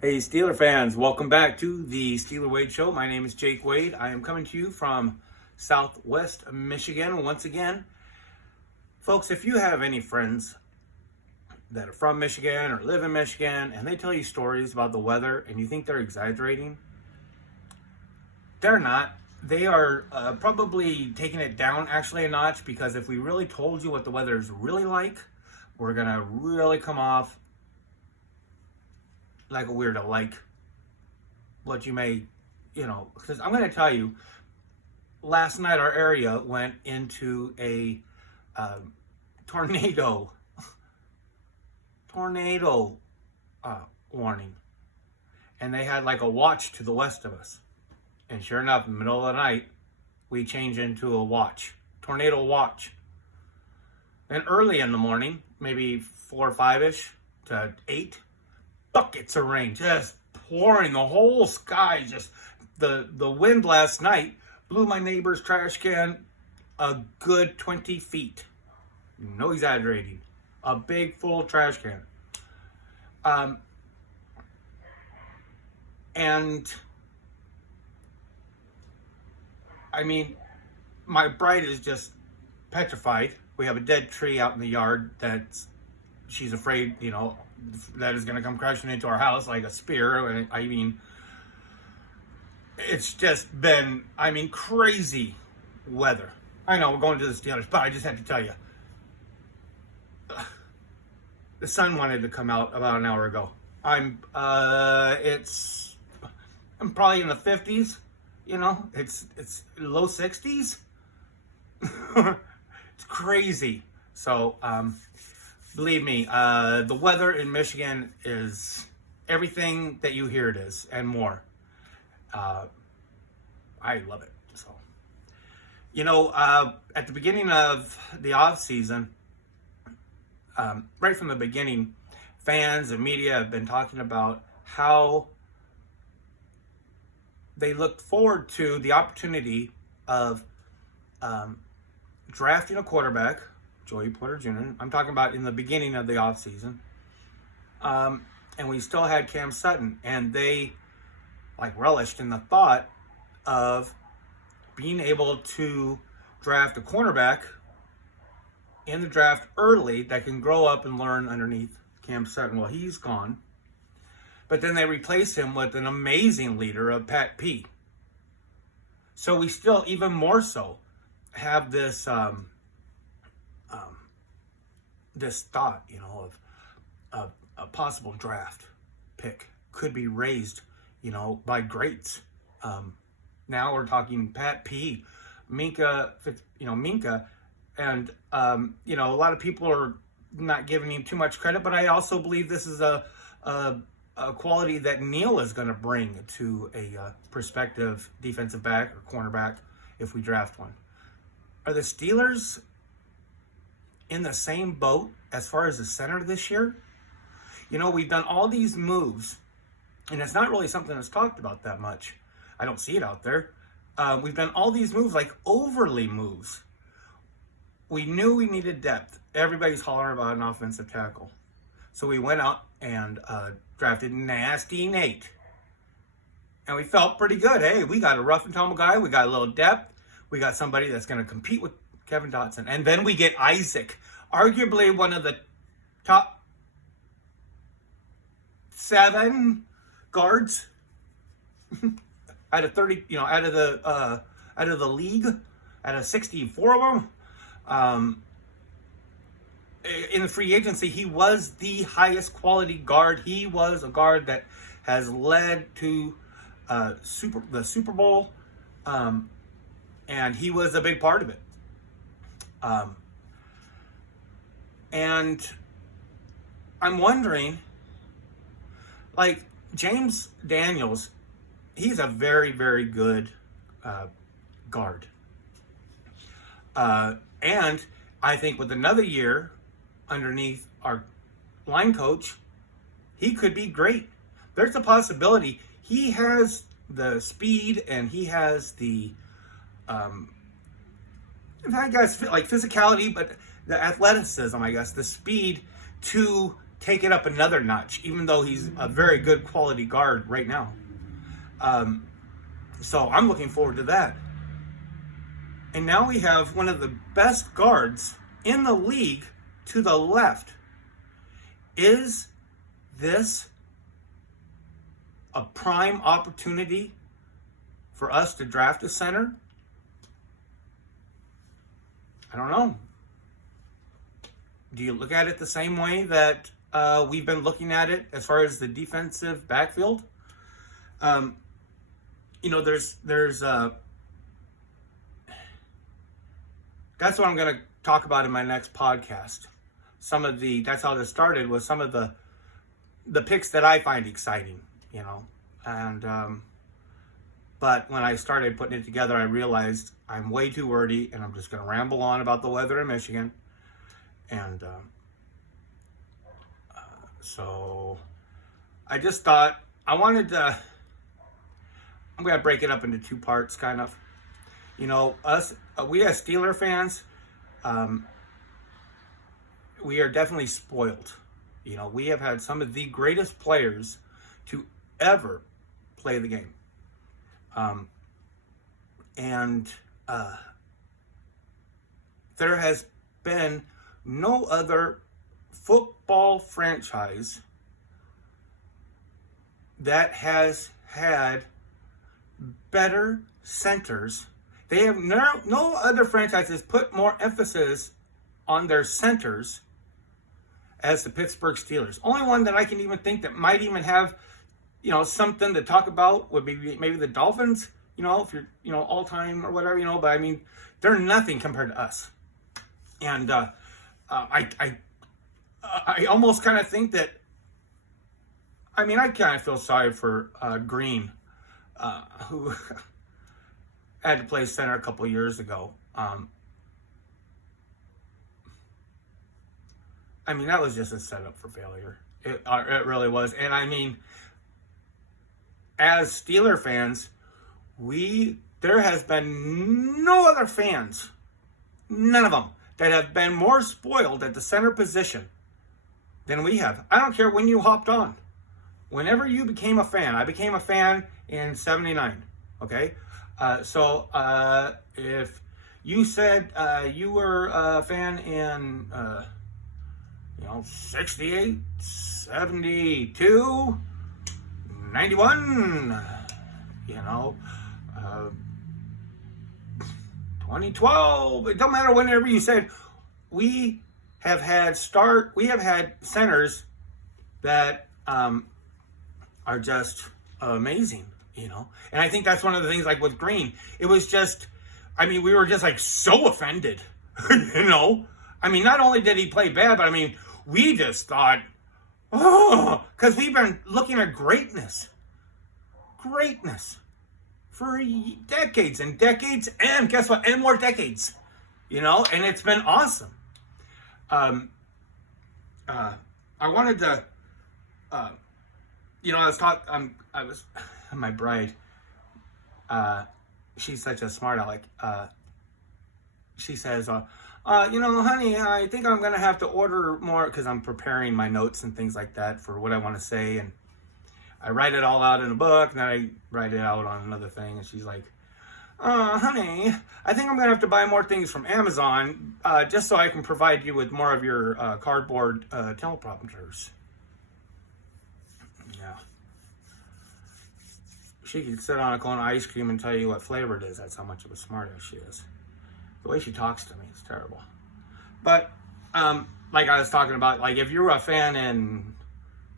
Hey, Steeler fans, welcome back to the Steeler Wade Show. My name is Jake Wade. I am coming to you from Southwest Michigan once again. Folks, if you have any friends that are from Michigan or live in Michigan and they tell you stories about the weather and you think they're exaggerating, they're not. They are probably taking it down actually a notch, because if we really told you what the weather is really like, we're going to really come off like a weirdo, like what you may, because I'm going to tell you, last night our area went into a tornado, tornado warning, and they had like a watch to the west of us. And sure enough, in the middle of the night, we changed into a watch, tornado watch. And early in the morning, maybe 4 or 5-ish to 8, buckets of rain just pouring, the whole sky. Just the wind last night blew my neighbor's trash can a good 20 feet. No exaggerating. A big full trash can. And I mean, my bride is just petrified. We have a dead tree out in the yard that she's afraid, that is going to come crashing into our house like a spear. And I mean, it's just been, crazy weather. I know we're going to the Steelers, but I just had to tell you, the sun wanted to come out about an hour ago. I'm probably in the 50s. It's low 60s. It's crazy. So, believe me, the weather in Michigan is everything that you hear it is and more. I love it. So, at the beginning of the off season, right from the beginning, fans and media have been talking about how they look forward to the opportunity of drafting a quarterback, Joey Porter Jr. I'm talking about in the beginning of the offseason. And we still had Cam Sutton, and they relished in the thought of being able to draft a cornerback in the draft early that can grow up and learn underneath Cam Sutton. Well, he's gone. But then they replace him with an amazing leader of Pat P. So we still, even more so, have this this thought, of a possible draft pick could be raised, by greats. Now we're talking Pat P, Minka, and a lot of people are not giving him too much credit, but I also believe this is a quality that Neil is going to bring to a prospective defensive back or cornerback if we draft one. Are the Steelers in the same boat as far as the center this year? We've done all these moves, and it's not really something that's talked about that much. I don't see it out there. We've done all these moves, like overly moves. We knew we needed depth. Everybody's hollering about an offensive tackle. So we went out and drafted Nasty Nate. And we felt pretty good. Hey, we got a rough and tumble guy. We got a little depth. We got somebody that's going to compete with Kevin Dotson. And then we get Isaac, arguably one of the top 7 guards out of 30, out of the league, out of 64 of them. In the free agency, he was the highest quality guard. He was a guard that has led to the Super Bowl, and he was a big part of it. And I'm wondering, James Daniels, he's a very, very good guard. And I think with another year underneath our line coach, he could be great. There's a possibility. He has the speed and he has the I guess physicality, but the athleticism, I guess, the speed to take it up another notch, even though he's a very good quality guard right now. So I'm looking forward to that. And now we have one of the best guards in the league to the left. Is this a prime opportunity for us to draft a center? I don't know. Do you look at it the same way that we've been looking at it as far as the defensive backfield? There's that's what I'm going to talk about in my next podcast. That's how this started, was some of the picks that I find exciting, and but when I started putting it together, I realized I'm way too wordy, and I'm just going to ramble on about the weather in Michigan. And so I just thought I'm going to break it up into two parts, kind of. We as Steeler fans, we are definitely spoiled. We have had some of the greatest players to ever play the game. And there has been no other football franchise that has had better centers. They have no other franchises put more emphasis on their centers as the Pittsburgh Steelers. Only one that I can even think that might even have, something to talk about would be maybe the Dolphins, if you're, all time or whatever, but I mean, they're nothing compared to us. And I almost kind of think that, I kind of feel sorry for Green, who had to play center a couple years ago. That was just a setup for failure. It really was. And as Steeler fans, there has been no other fans, none of them, that have been more spoiled at the center position than we have. I don't care when you hopped on. Whenever you became a fan, I became a fan in 79, okay? So if you said you were a fan in, 68, 72, 91, 2012, it don't matter whenever you said, we have had centers that are just amazing, and I think that's one of the things, like with Green, it was just, we were just like so offended, not only did he play bad, but we just thought, because we've been looking at greatness for decades and decades, and guess what? And more decades, and it's been awesome. I wanted to, my bride, she's such a smart aleck. She says, honey, I think I'm going to have to order more, because I'm preparing my notes and things like that for what I want to say. And I write it all out in a book, and then I write it out on another thing. And she's like, honey, I think I'm going to have to buy more things from Amazon, just so I can provide you with more of your cardboard teleprompters. Yeah. She could sit on a cone of ice cream and tell you what flavor it is. That's how much of a smartass she is. The way she talks to me is terrible. But, like I was talking about, like if you were a fan in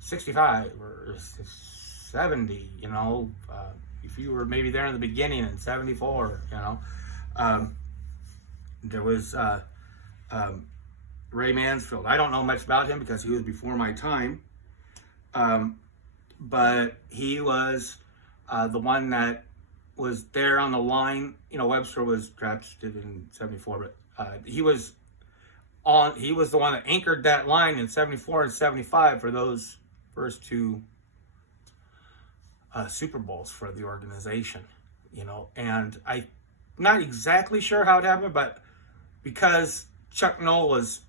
65 or 70, if you were maybe there in the beginning in 74, there was Ray Mansfield. I don't know much about him because he was before my time. But he was the one that was there on the line. Webster was drafted in 74, but he was the one that anchored that line in 74 and 75 for those first two Super Bowls for the organization, and I'm not exactly sure how it happened, but because Chuck Noll was,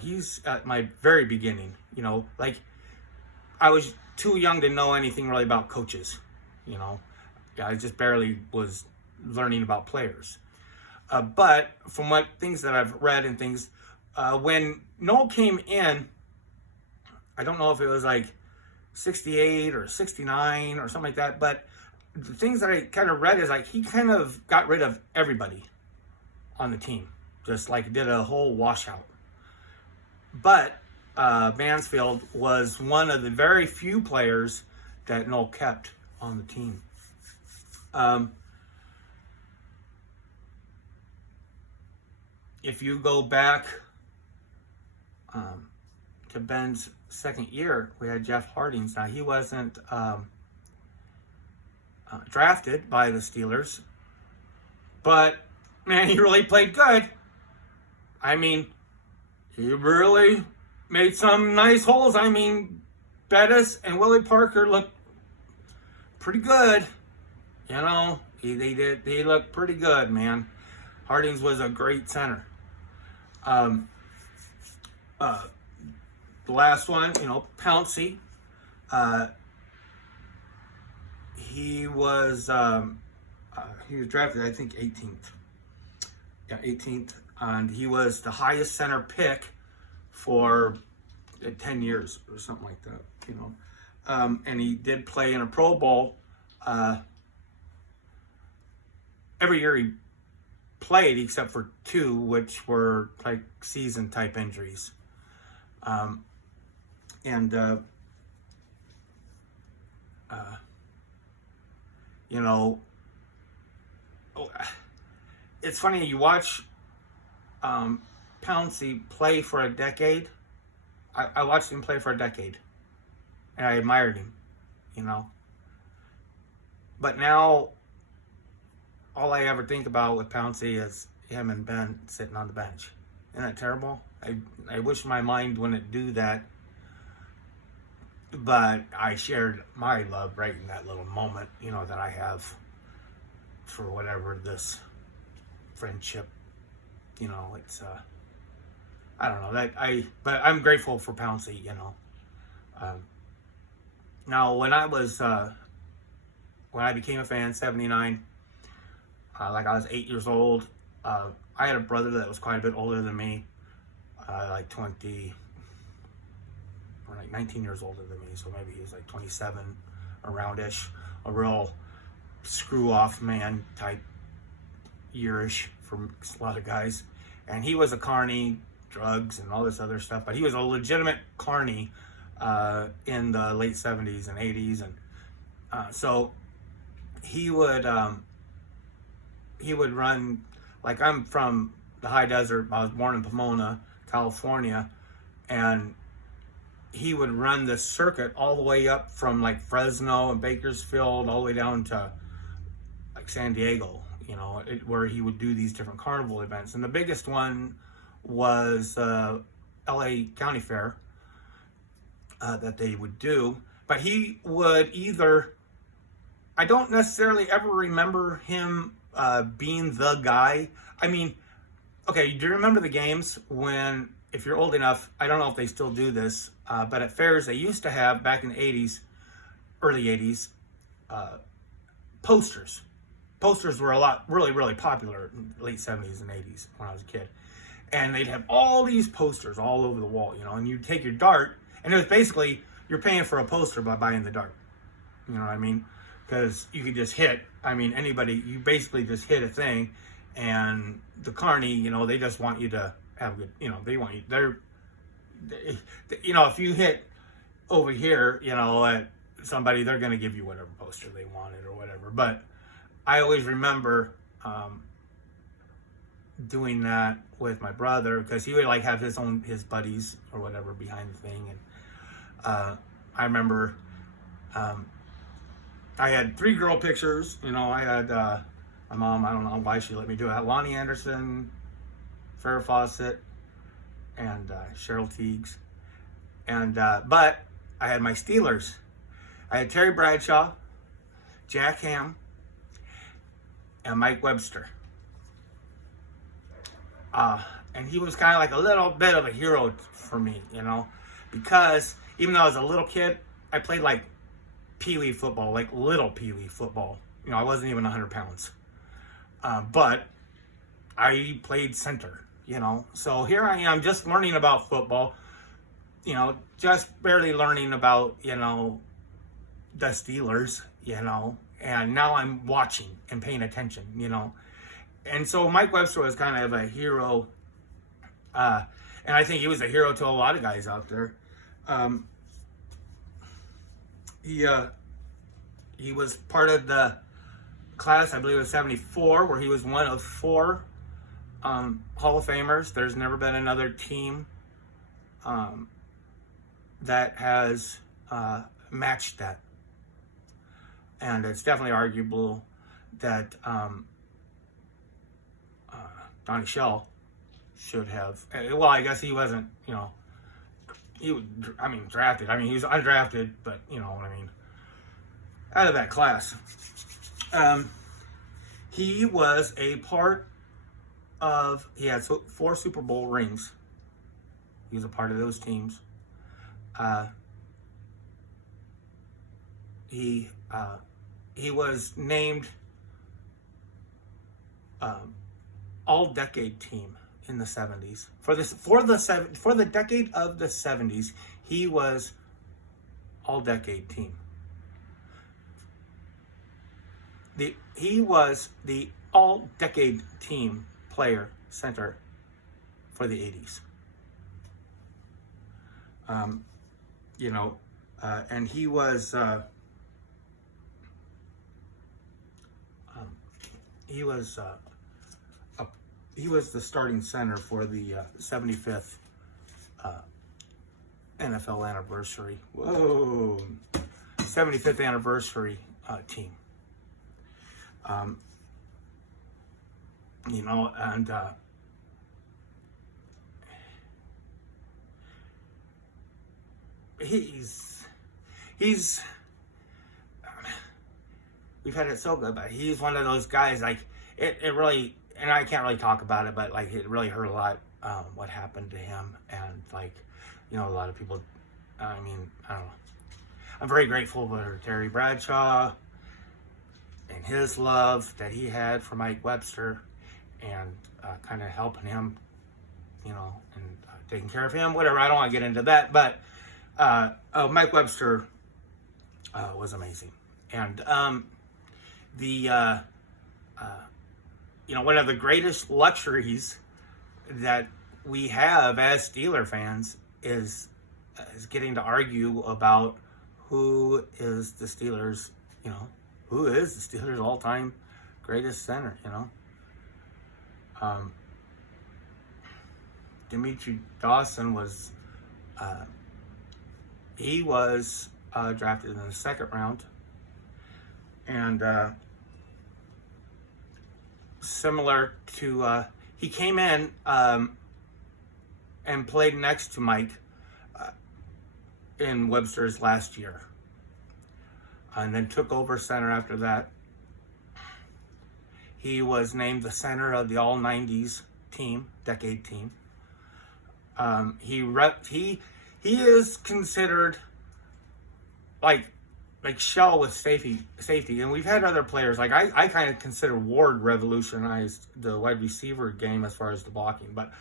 he's at my very beginning, Like I was too young to know anything really about coaches. You know, I just barely was learning about players. But from what things that I've read and things, when Noel came in, I don't know if it was like 68 or 69 or something like that, but the things that I kind of read is like he kind of got rid of everybody on the team, just like did a whole washout. But Mansfield was one of the very few players that Noel kept on the team. If you go back to Ben's second year, we had Jeff Hardings. Now, he wasn't drafted by the Steelers, but, man, he really played good. I mean, he really made some nice holes. I mean, Bettis and Willie Parker looked pretty good. You know, he looked pretty good, man. Hardings was a great center. The last one, Pouncey. He was drafted, I think, 18th. Yeah, 18th. And he was the highest center pick for 10 years or something like that, and he did play in a Pro Bowl. Every year he played except for 2, which were like season type injuries. It's funny, you watch Pouncey play for a decade. I watched him play for a decade, and I admired him, But now, all I ever think about with Pouncey is him and Ben sitting on the bench. Isn't that terrible? I wish my mind wouldn't do that, but I shared my love right in that little moment, that I have for whatever this friendship, it's I don't know but I'm grateful for Pouncey, Now when I became a fan, 79, like I was 8 years old, I had a brother that was quite a bit older than me, like 20 or like 19 years older than me, so maybe he was like 27 around-ish, a real screw-off man type yearish for a lot of guys. And he was a carny, drugs and all this other stuff, but he was a legitimate carny in the late 70s and 80s, and so he would run, like, I'm from the high desert. I was born in Pomona, California, and he would run this circuit all the way up from like Fresno and Bakersfield all the way down to like San Diego, where he would do these different carnival events. And the biggest one was LA County Fair that they would do. But he would I don't necessarily ever remember him being the guy. I mean, okay, do you remember the games when, if you're old enough, I don't know if they still do this, but at fairs they used to have, back in the 80s, early 80s, posters. Posters were really, really popular in the late 70s and 80s when I was a kid. And they'd have all these posters all over the wall, and you'd take your dart, and it was basically, you're paying for a poster by buying the dart. You know what I mean? Because you could just hit, anybody, you basically just hit a thing, and the carny, they just want you to have a good, they want you, if you hit over here, at somebody, they're going to give you whatever poster they wanted or whatever. But I always remember doing that with my brother, because he would like have his buddies or whatever behind the thing. And I remember I had 3 girl pictures. I had my mom, I don't know why she let me do it. I had Lonnie Anderson, Farrah Fawcett, and Cheryl Teagues. And but I had my Steelers. I had Terry Bradshaw, Jack Ham, and Mike Webster. And he was kind of like a little bit of a hero for me, because even though I was a little kid, I played like pee-wee football, like little pee-wee football. You know, I wasn't even 100 pounds. But I played center, you know. So here I am just learning about football, you know, just barely learning about, you know, the Steelers, you know. And now I'm watching and paying attention, you know. And so Mike Webster was kind of a hero. And I think he was a hero to a lot of guys out there. He was part of the class, I believe it was 74, where he was one of 4 Hall of Famers. There's never been another team that has matched that. And it's definitely arguable that Donnie Shell should have. Well, I guess he wasn't, you know, drafted. I mean, he was undrafted, but you know what I mean. Out of that class. He was a part of, he had 4 Super Bowl rings. He was a part of those teams. He was named all-decade team in the 70s. For the decade of the 70s, he was all-decade team. He was the all-decade team player center for the 80s. You know, and he was the starting center for the 75th NFL anniversary. 75th anniversary team. You know, and he's we've had it so good, but he's one of those guys, like, it really, and I can't really talk about it, but like, it really hurt a lot what happened to him. And like, you know, a lot of people, I mean, I don't know, I'm very grateful for Terry Bradshaw and his love that he had for Mike Webster, and kind of helping him, you know, and taking care of him, whatever. I don't want to get into that, but Mike Webster was amazing. And you know, one of the greatest luxuries that we have as Steeler fans is getting to argue about who is the Steelers, you know, who is the Steelers' all-time greatest center, you know. Dimitri Dawson was, he was drafted in the 2nd round. And similar to, he came in and played next to Mike in Webster's last year, and then took over center after that. He was named the center of the all-90s team, decade team. He is considered like Shell with safety, and we've had other players, like I kind of consider Ward revolutionized the wide receiver game as far as the blocking, but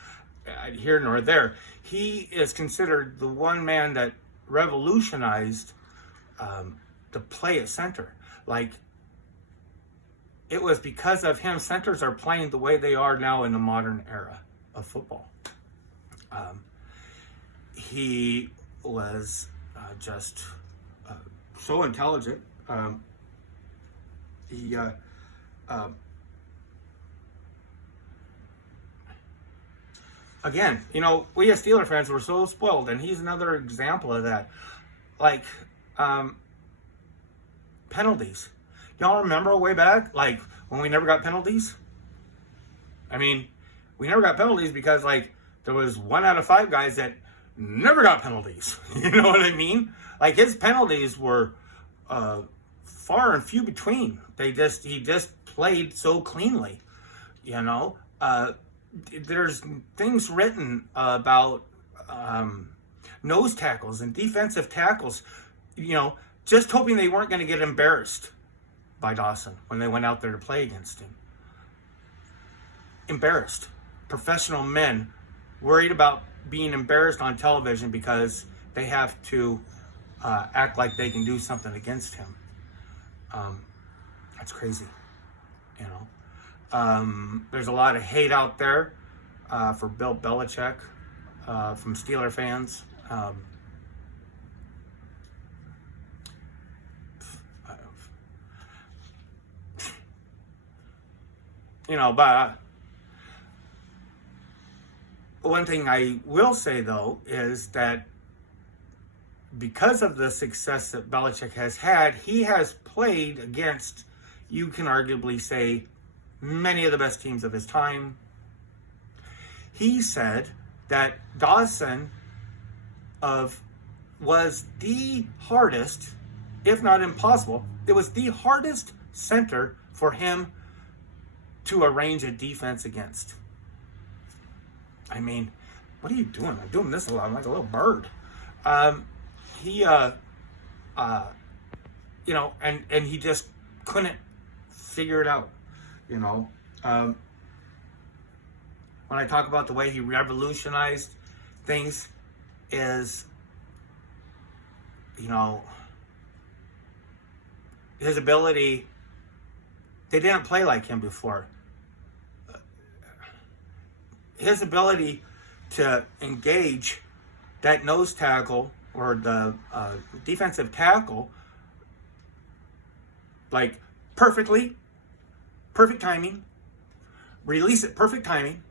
here nor there. He is considered the one man that revolutionized the play at center. Like, it was because of him centers are playing the way they are now in the modern era of football. He was just so intelligent. Again, you know, we as Steeler fans were so spoiled, and he's another example of that. Like, penalties. Y'all remember way back, like, when we never got penalties? I mean, we never got penalties because, like, there was 1 out of 5 guys that never got penalties. You know what I mean? Like, his penalties were far and few between. He just played so cleanly, you know? There's things written about nose tackles and defensive tackles, just hoping they weren't going to get embarrassed by Dawson when they went out there to play against him. Embarrassed. Professional men worried about being embarrassed on television because they have to act like they can do something against him. That's crazy, There's a lot of hate out there for Bill Belichick from Steeler fans. But one thing I will say, though, is that because of the success that Belichick has had, he has played against, you can arguably say, many of the best teams of his time. He said that Dawson was the hardest, if not impossible, it was the hardest center for him to arrange a defense against. I mean, what are you doing? I'm doing this a lot. I'm like a little bird. And he just couldn't figure it out, When I talk about the way he revolutionized things is, his ability, they didn't play like him before. His ability to engage that nose tackle or the defensive tackle, like perfect timing, release it perfect timing,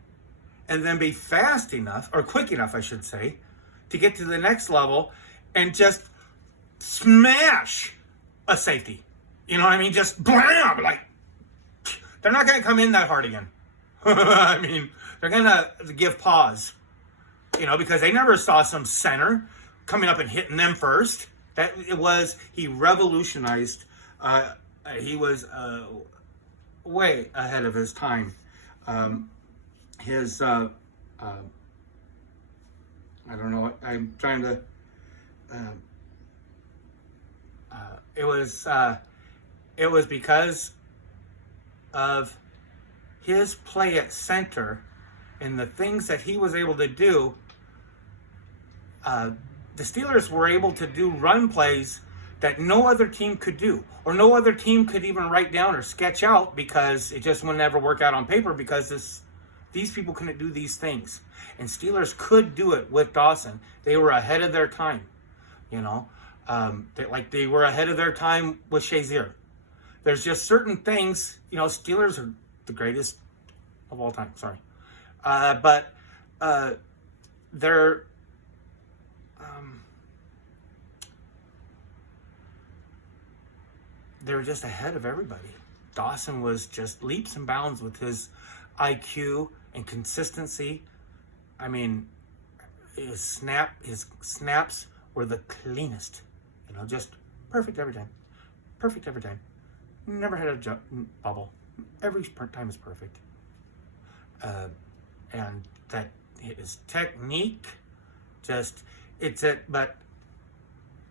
and then be fast enough, or quick enough, I should say, to get to the next level and just smash a safety. You know what I mean? Just blam! Like, they're not going to come in that hard again. I mean, they're going to give pause, because they never saw some center coming up and hitting them first. He revolutionized. He was way ahead of his time. I don't know. I'm trying to. It was because of his play at center and the things that he was able to do. The Steelers were able to do run plays that no other team could do, or no other team could even write down or sketch out, because it just would never work out on paper, because these people couldn't do these things. And Steelers could do it with Dawson. They were ahead of their time, they were ahead of their time with Shazier. There's just certain things, Steelers are the greatest of all time, sorry. But they're just ahead of everybody. Dawson was just leaps and bounds with his IQ and consistency. I mean, his snaps were the cleanest. Just perfect every time. Perfect every time. Never had a bubble. Every time is perfect. And that his technique, but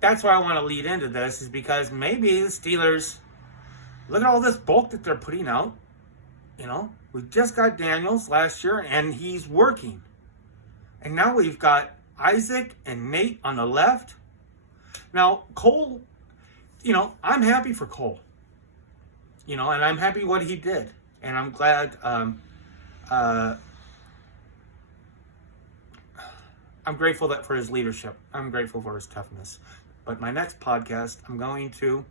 that's why I want to lead into this, is because maybe the Steelers, look at all this bulk that they're putting out. We just got Daniels last year, and he's working. And now we've got Isaac and Nate on the left. Now, Cole, I'm happy for Cole. And I'm happy what he did. And I'm glad, I'm grateful for his leadership. I'm grateful for his toughness. But my next podcast, I'm going to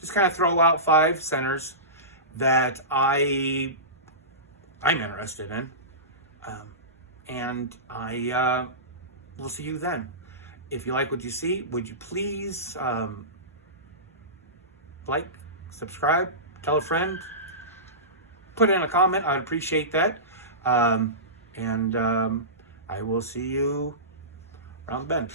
just kind of throw out 5 centers that I'm interested in. And I will see you then. If you like what you see, would you please like, subscribe, tell a friend, put in a comment. I'd appreciate that. I will see you around the bend.